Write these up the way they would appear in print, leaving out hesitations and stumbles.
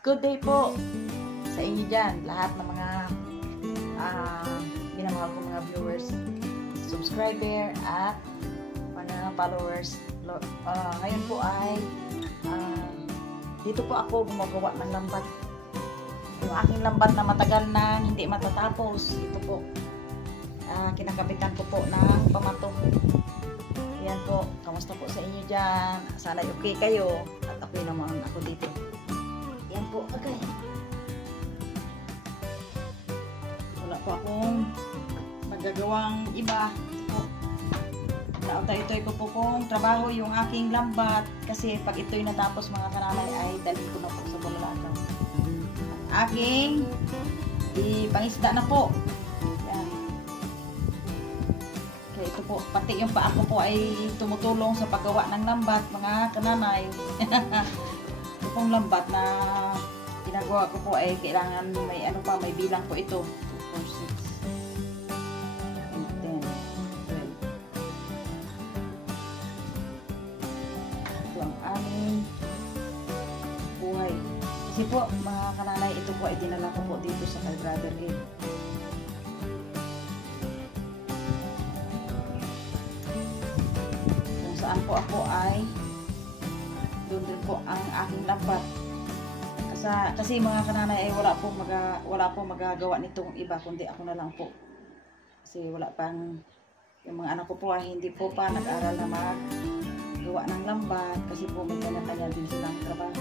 Good day po sa inyo dyan, lahat ng mga minamahal ko mga viewers, subscriber at mga followers. Ngayon po ay dito po ako gumagawa ng lambat. Yung aking lambat na matagal na hindi matatapos. Ito po, kinakabitan ko po ng pamato. Yan po, kamusta po sa inyo dyan? Sana okay kayo at okay naman ako dito. Yan po, okay. Wala po akong magagawang iba. Nautay-toy ko po kung trabaho yung aking lambat kasi pag ito'y natapos mga kanalay ay dalhin ko na po sa Bulalakan. Aking ipangisda na po. Yan. Kaya ito po, pati yung paa ko po ay tumutulong sa paggawa ng lambat mga kananay. Itong lambat na ginagawa ko po ay kailangan may ano pa, may bilang po ito. 2, 4, 6, 10, 12. Ito ang aming buhay. Kasi po mga kananay, ito po ay dinala ko po dito sa kay Brother Ed. Kung saan po ako ay doon din po ang aking lambat. Kasi mga kananay ay wala po magagawa nitong iba kundi ako na lang po. Kasi wala pang yung mga anak ko po ay hindi po pa nag-aral na maggawa ng lambat kasi po may kanya-kanya din silang trabaho.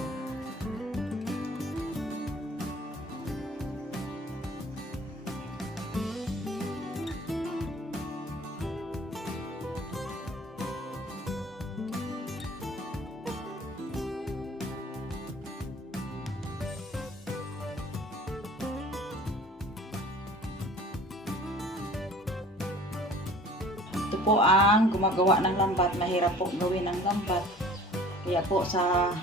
Ito po ang gumagawa ng lambat. Mahirap po gawin ng lambat. Kaya po sa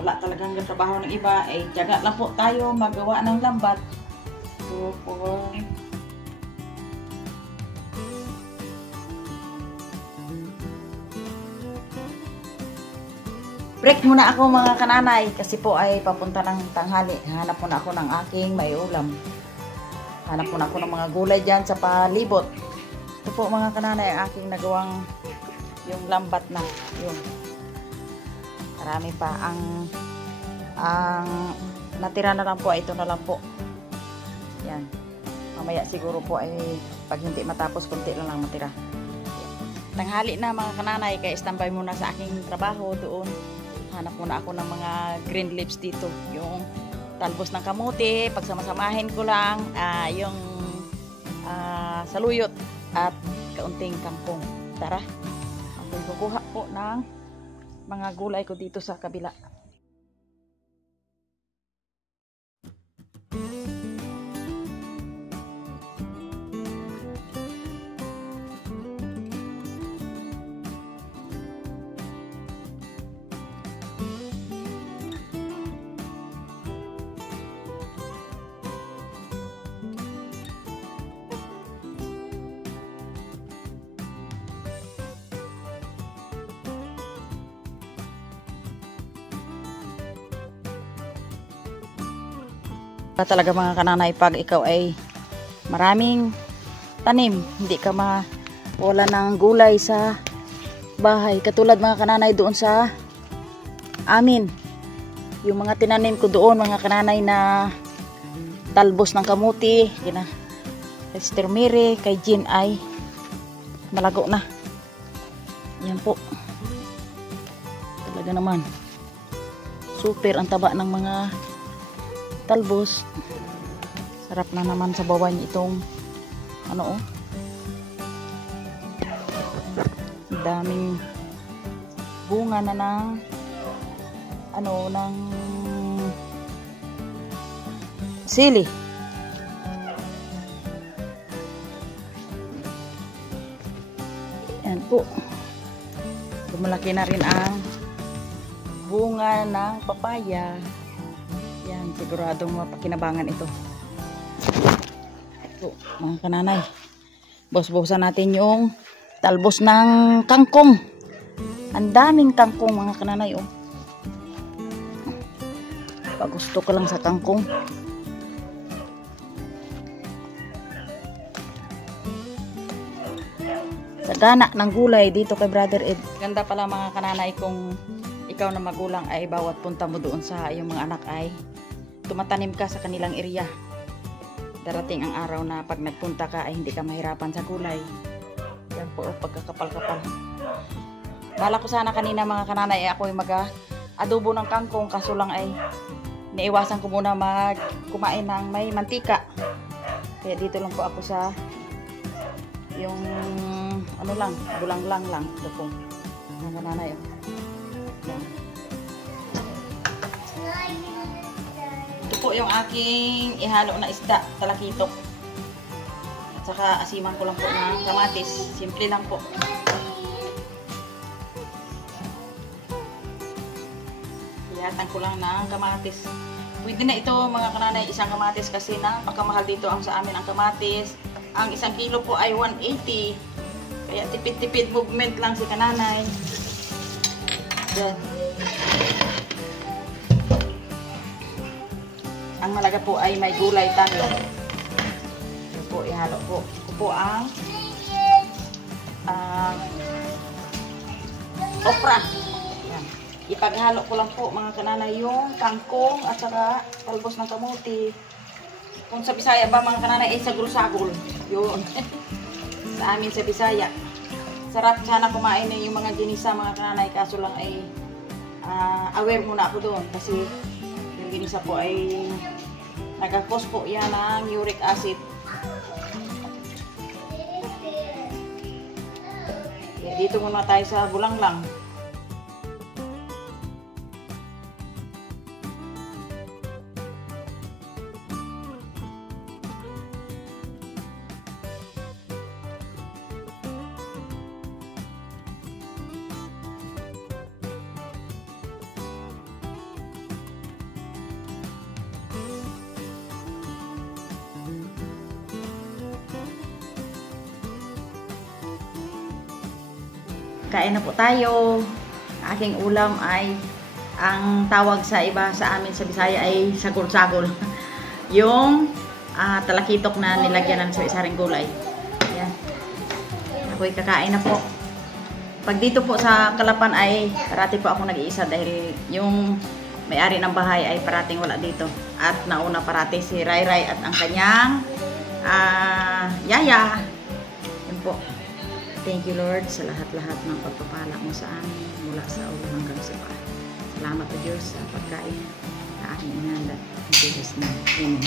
wala talagang trabaho ng iba, eh tiyaga lang po tayo magawa ng lambat. So po, break muna ako mga kananay kasi po ay papunta ng tanghali. Hanap muna ako ng aking may ulam. Hanap muna ako ng mga gulay dyan sa palibot. Ito po mga kananay ang aking nagawang yung lambat na yung marami pa ang natira na lang po ito na lang po. Yan, mamaya siguro po ay pag hindi matapos konti lang matira. Tanghali na mga kananay kaya standby muna sa aking trabaho doon. Hanap muna ako ng mga green leaves dito, yung talbos ng kamuti, pagsamasamahin ko lang yung saluyot at kaunting kangkong. Tara, ako'y kukuha po ng mga gulay ko dito sa kabila. Talaga mga kananay, pag ikaw ay maraming tanim, hindi ka mawala ng gulay sa bahay. Katulad mga kananay doon sa amin, yung mga tinanim ko doon mga kananay na talbos ng kamuti, kina Esther Mire, kay Jean ay malago na. Yan po, talaga naman super ang taba ng mga talbos. Sarap na naman sa bawah niya itong ano daming bunga na ng ng sili. Yan po, lumalaki na rin ang bunga ng papaya. Yan, siguradong mapakinabangan ito. Ito, mga kananay. Bos-bosan natin yung talbos ng kangkong. Ang daming kangkong mga kananay, oh. Pag gusto ko lang sa kangkong. Sagana ng gulay dito kay Brother Ed. Ganda pala mga kananay kung ikaw na magulang ay bawat punta mo doon sa iyong mga anak ay tumatanim ka sa kanilang area. Darating ang araw na pag nagpunta ka ay hindi ka mahirapan sa gulay. Yan po, pagkakapal-kapal. Bala ko sana kanina mga kananay ay ako ay mag-adobo ng kangkong, kaso lang ay naiwasan ko muna kumain ng may mantika. Kaya dito lang po ako sa yung ano lang, bulang-lang lang. Ito po, mga kananay. Yan. Ito po yung aking ihalo na isda, talakitok. At saka asiman ko lang po ng kamatis. Simple lang po. Ihatan ko lang ng kamatis. Pwede na ito mga kananay, isang kamatis kasi napakamahal dito ang sa amin ang kamatis. Ang isang kilo po ay 180. Kaya tipid-tipid movement lang si kananay. Yan. Ang malaga po ay may gulay tayo. Ito po, ihalo po. Ito po ang okra. Yan. Ipaghalo ko lang po mga kananay yung kangkong at saka talbos ng kamuti. Kung sa Bisaya ba mga kananay ay sagol-sagol. Yun. Sa amin sa Bisaya. Sarap sana kumain na yung mga ginisa mga kananay. Kaso lang ay aware muna ako doon. Kasi yung ginisa po ay nagkakos po yan ng uric acid. Kaya dito muna tayo sa bulanglang. Kain na po tayo. Aking ulam ay ang tawag sa iba sa amin sa Bisaya ay sagol-sagol. Yung talakitok na nilagyan ng isa-isaring gulay. Yan. Ako'y kakain na po. Pag dito po sa Kalapan ay parati po ako nag-iisa dahil yung may-ari ng bahay ay parating wala dito. At nauna parati si Ray Ray at ang kanyang yaya. Yan po. Thank you Lord sa lahat-lahat ng pagpapala mo sa amin mula sa ulo hanggang sa paa. Salamat po Diyos sa pagkain na aking inanda. In Jesus' name. Amen.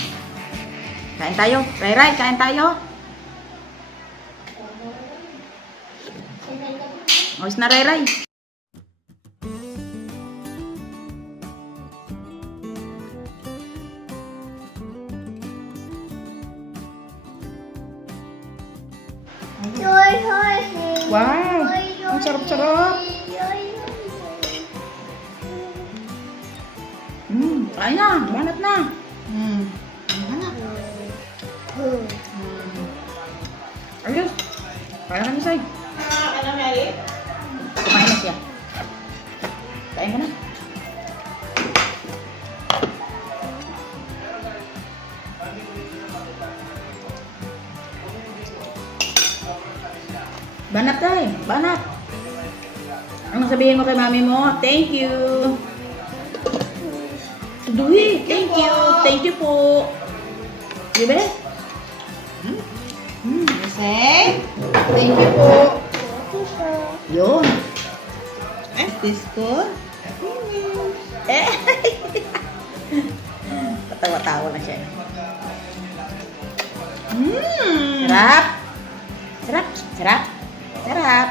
Kain tayo. Ray Ray, kain tayo. Oyos na Ray Ray. Wow! Ang sarap-sarap! Kain na! Banat na! Banat! Ayos! Kaya na misay! Kumain na siya. Kain ka na! Banat tayo, banat. Ang sabihin mo kay mami mo, thank you. Duhi, thank you. Thank you po. Diba? Say, Thank you po. Yun. is this good? Patawa-tawa na siya. Sarap. Sarap. Sarap. Sarap.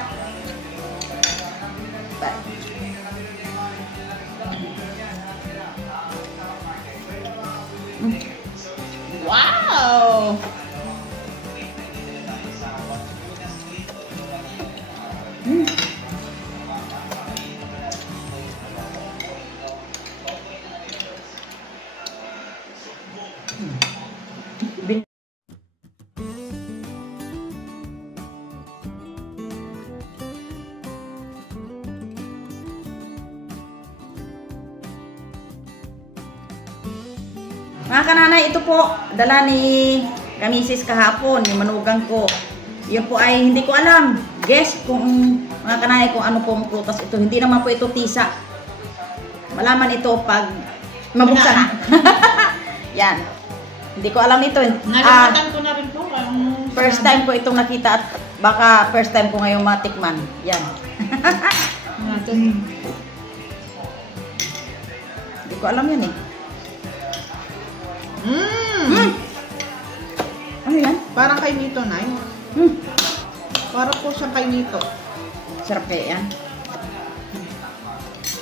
Wow! Mga kananay, ito po, dala ni Kamisis kahapon, yung manugang ko. Yun po ay hindi ko alam. Guess kung mga kananay kung ano pong prutas ito. Hindi naman po ito tisa. Malaman ito pag mabuksan na. Yan. Hindi ko alam ito. Nalimutan ko na rin po. First time ko itong nakita at baka first time ko ngayong matikman. Yan. Hindi ko alam yan eh. Ano yan? Parang kay Nito, Nay. Parang po siyang kay Nito. Sarap kaya yan.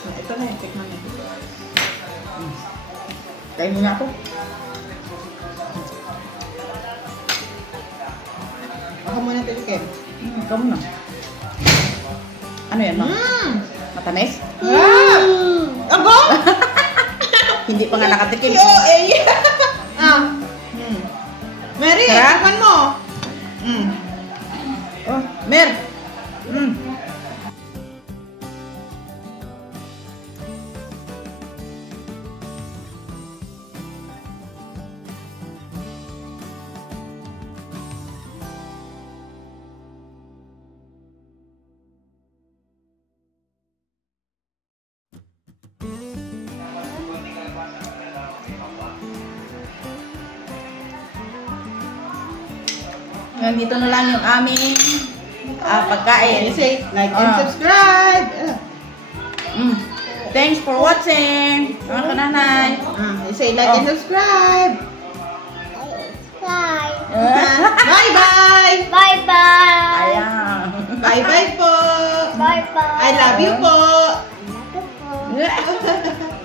Ito na yung tikman niya. Tayo muna ako. Ako muna tilikin. Ikaw muna. Ano yan, ma? Matamis? Abo! Hindi pa nga nakatikim. Mary, Sarap? tikman mo. Oh, Mer! Dito na lang yung aming pagkain. Say, like and subscribe. Thanks for watching, mga kananay. Say, like and subscribe. Bye-bye. Bye-bye. Ayan. Bye-bye po. Bye-bye. I love you po. I love you po.